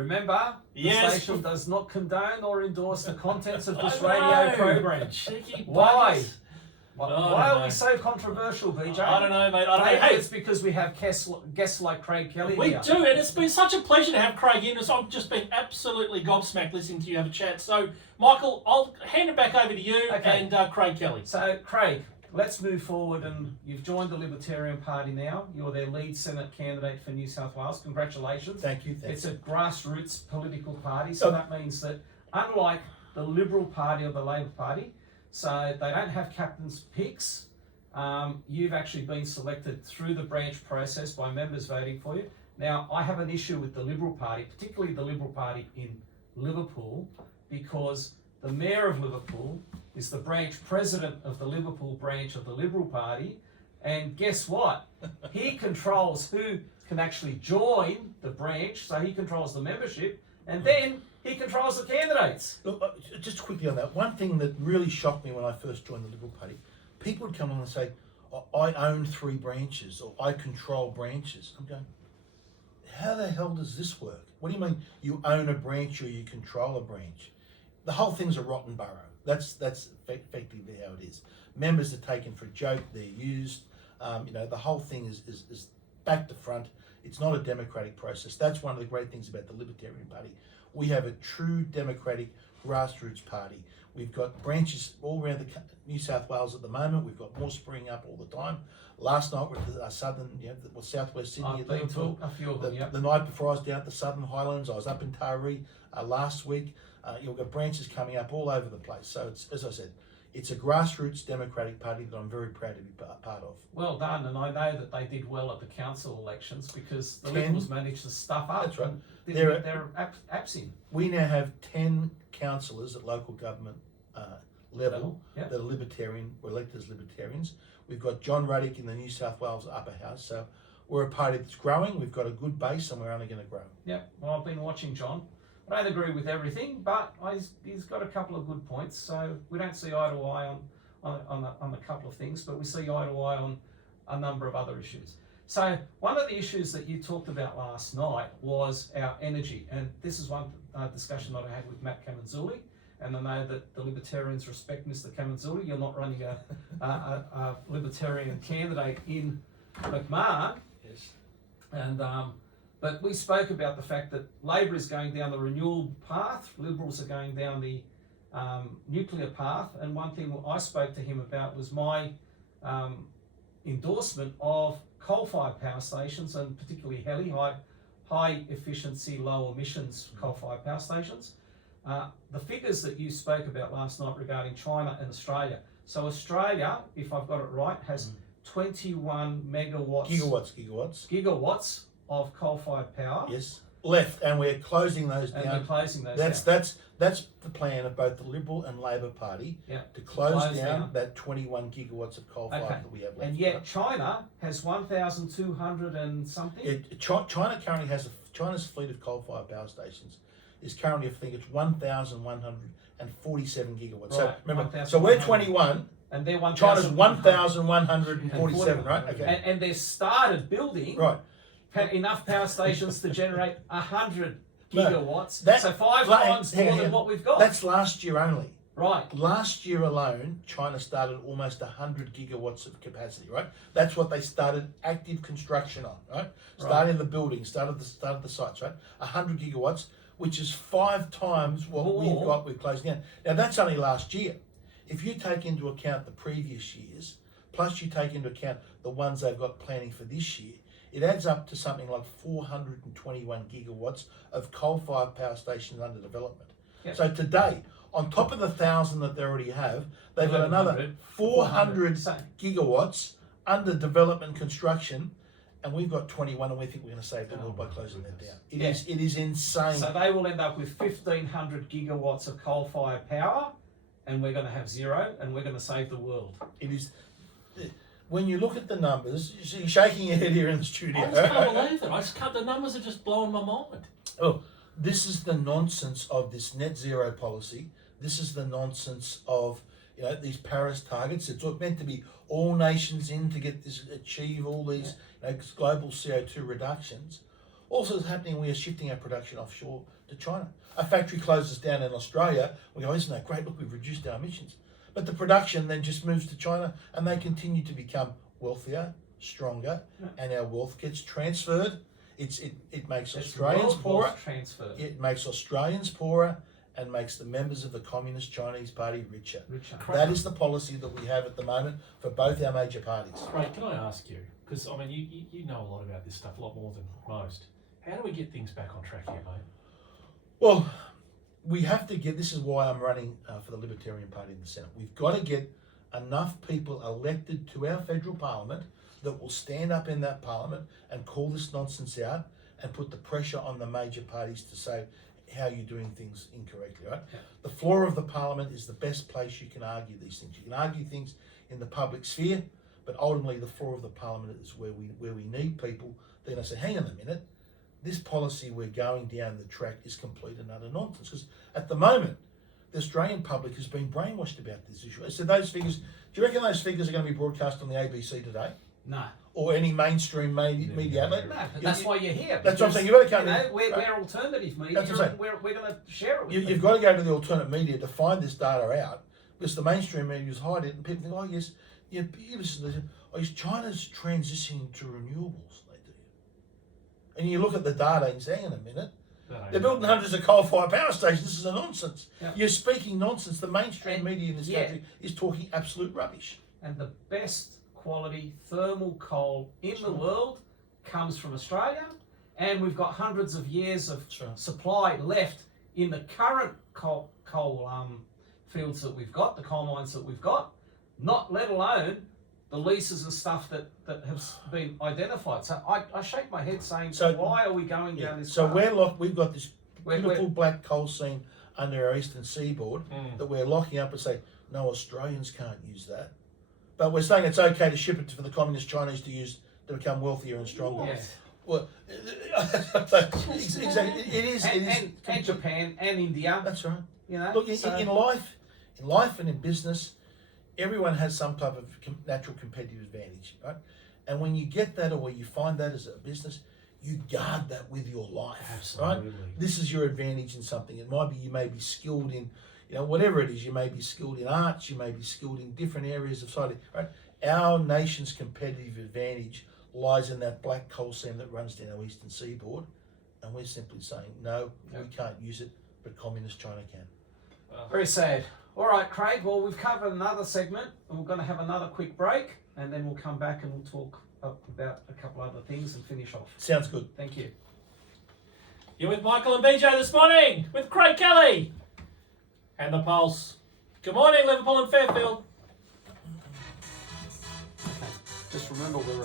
Remember, the Yes. station does not condone or endorse the contents of this I radio know. program. Cheeky Why? buggers. Why I don't are we know. so controversial, BJ? I don't know, mate. I don't know. Maybe Hey, it's because we have guests like Craig Kelly we here. do, and it's been such a pleasure to have Craig in. So I've just been absolutely gobsmacked listening to you have a chat. So, Michael, I'll hand it back over to you Okay. and Craig Kelly. So, Craig, let's move forward, and you've joined the Libertarian Party now. You're their lead Senate candidate for New South Wales. Congratulations. Thank you. It's a grassroots political party, so that means that unlike the Liberal Party or the Labor Party, so they don't have captain's picks. You've actually been selected through the branch process by members voting for you. Now, I have an issue with the Liberal Party, particularly the Liberal Party in Liverpool, because the Mayor of Liverpool is the branch president of the Liverpool branch of the Liberal Party, and guess what? He controls who can actually join the branch, so he controls the membership, and then he controls the candidates. Look, just quickly on that, one thing that really shocked me when I first joined the Liberal Party, people would come along and say, I own 3 branches, or I control branches. I'm going, how the hell does this work? What do you mean you own a branch or you control a branch? The whole thing's a rotten borough. That's effectively how it is. Members are taken for a joke, they're used. The whole thing is back to front. It's not a democratic process. That's one of the great things about the Libertarian Party. We have a true democratic grassroots party. We've got branches all around New South Wales at the moment. We've got more springing up all the time. Last night we're at the southern, southwest Sydney I've at been Liverpool. to a few of them, yep. The night before I was down at the Southern Highlands, I was up in Taree last week. You've got branches coming up all over the place. So it's, as I said, it's a grassroots democratic party that I'm very proud to be part of. Well done, and I know that they did well at the council elections because the 10. Liberals managed to stuff up. That's right. And didn't They're- get their apps in. We now have 10 councillors at local government level Yeah. that are Libertarian, were elected as Libertarians. We've got John Ruddick in the New South Wales Upper House. So we're a party that's growing. We've got a good base and we're only going to grow. Yeah, well, I've been watching John. I don't agree with everything, but he's got a couple of good points. So we don't see eye to eye on a couple of things, but we see eye to eye on a number of other issues. So one of the issues that you talked about last night was our energy, and this is one discussion that I had with Matt Camanzuli, and I know that the Libertarians respect Mr. Camanzuli. You're not running a Libertarian candidate in McMahon. Yes. And but we spoke about the fact that Labor is going down the renewable path, Liberals are going down the nuclear path, and one thing I spoke to him about was my endorsement of coal-fired power stations, and particularly high efficiency, low emissions coal-fired power stations. The figures that you spoke about last night regarding China and Australia. So Australia, if I've got it right, has 21 gigawatts of coal-fired power. Yes. Left, and we're closing those And down. we're closing those That's the plan of both the Liberal and Labor Party to close down that 21 gigawatts of coal-fired that we have left. And yet China has 1,200 and something. China currently has China's fleet of coal-fired power stations is currently, I think it's 1,147 gigawatts. So Right, remember, so we're 21. And they're 1,000. China's 1,147, right? Okay. And they've started building Right. Enough power stations to generate 100 gigawatts. No, So 5 times more than what we've got. That's last year only. Right. Last year alone, China started almost 100 gigawatts of capacity, right? That's what they started active construction on, right? Started the building, started the sites, right? 100 gigawatts, which is 5 times what we've got. We're closing down. Now that's only last year. If you take into account the previous years, plus you take into account the ones they've got planning for this year, it adds up to something like 421 gigawatts of coal-fired power stations under development. Yep. So today, on top of the 1,000 that they already have, they've got another 400 gigawatts under development construction, and we've got 21, and we think we're going to save the world by closing that down. It is insane. So they will end up with 1,500 gigawatts of coal-fired power, and we're going to have 0, and we're going to save the world. It is. When you look at the numbers, you're shaking your head here in the studio. I just can't believe it. The numbers are just blowing my mind. Oh, this is the nonsense of this net zero policy. This is the nonsense of these Paris targets. It's meant to be all nations in to get this, achieve all these global CO2 reductions. Also, it's happening. We are shifting our production offshore to China. A factory closes down in Australia. We go, isn't that great? Look, we've reduced our emissions. But the production then just moves to China, and they continue to become wealthier, stronger, and our wealth gets transferred. It makes Australians poorer. Transfer. It makes Australians poorer and makes the members of the Communist Chinese Party richer. Correct. That is the policy that we have at the moment for both our major parties. Craig, can I ask you, because I mean, you know a lot about this stuff, a lot more than most. How do we get things back on track here, mate? Well, we have to get, this is why I'm running for the Libertarian Party in the Senate. We've got to get enough people elected to our federal parliament that will stand up in that parliament and call this nonsense out and put the pressure on the major parties to say how you're doing things incorrectly, right? Yeah. The floor of the parliament is the best place you can argue these things. You can argue things in the public sphere, but ultimately the floor of the parliament is where we need people. They're going to say, hang on a minute, this policy we're going down the track is complete and utter nonsense. Because at the moment, the Australian public has been brainwashed about this issue. So those figures, do you reckon those figures are going to be broadcast on the ABC today? No. Or any mainstream media outlet? No, but that's why you're here. That's what I'm saying. You've got to come in. We're alternative media. That's what I'm saying. We're going to share it with You've got to go to the alternate media to find this data out, because the mainstream media hide it, and people think, oh yes, you listen to this. Oh, China's transitioning to renewables. They do, and you look at the data and you say, hang on a minute, they're building hundreds of coal-fired power stations. This is a nonsense. Yeah. You're speaking nonsense. The mainstream And- media in this country is talking absolute rubbish. And the best quality thermal coal in the world comes from Australia, and we've got hundreds of years of right. supply left in the current coal fields that we've got, the coal mines that we've got, not let alone the leases and stuff that have been identified. So I shake my head saying, So- why are we going Yeah. down this So path? we've got this We're- beautiful black coal seam under our eastern seaboard Mm. that we're locking up and say, no, Australians can't use that. But we're saying it's okay to ship it for the Communist Chinese to use to become wealthier and stronger. Yeah. Well, exactly. It is. And Japan and India, That's right. you know. Look, so- in life and in business, everyone has some type of natural competitive advantage, right? And when you get that, or when you find that as a business, you guard that with your life, right? Absolutely. This is your advantage in something. It might be you may be skilled in, whatever it is. You may be skilled in arts. You may be skilled in different areas of society, right? Our nation's competitive advantage lies in that black coal seam that runs down our eastern seaboard, and we're simply saying no, we can't use it, but Communist China can. Very sad. All right, Craig. Well, we've covered another segment, and we're going to have another quick break, and then we'll come back and we'll talk about a couple other things and finish off. Sounds good. Thank you. You're with Michael and BJ this morning with Craig Kelly and the Pulse. Good morning, Liverpool and Fairfield. Just remember, we're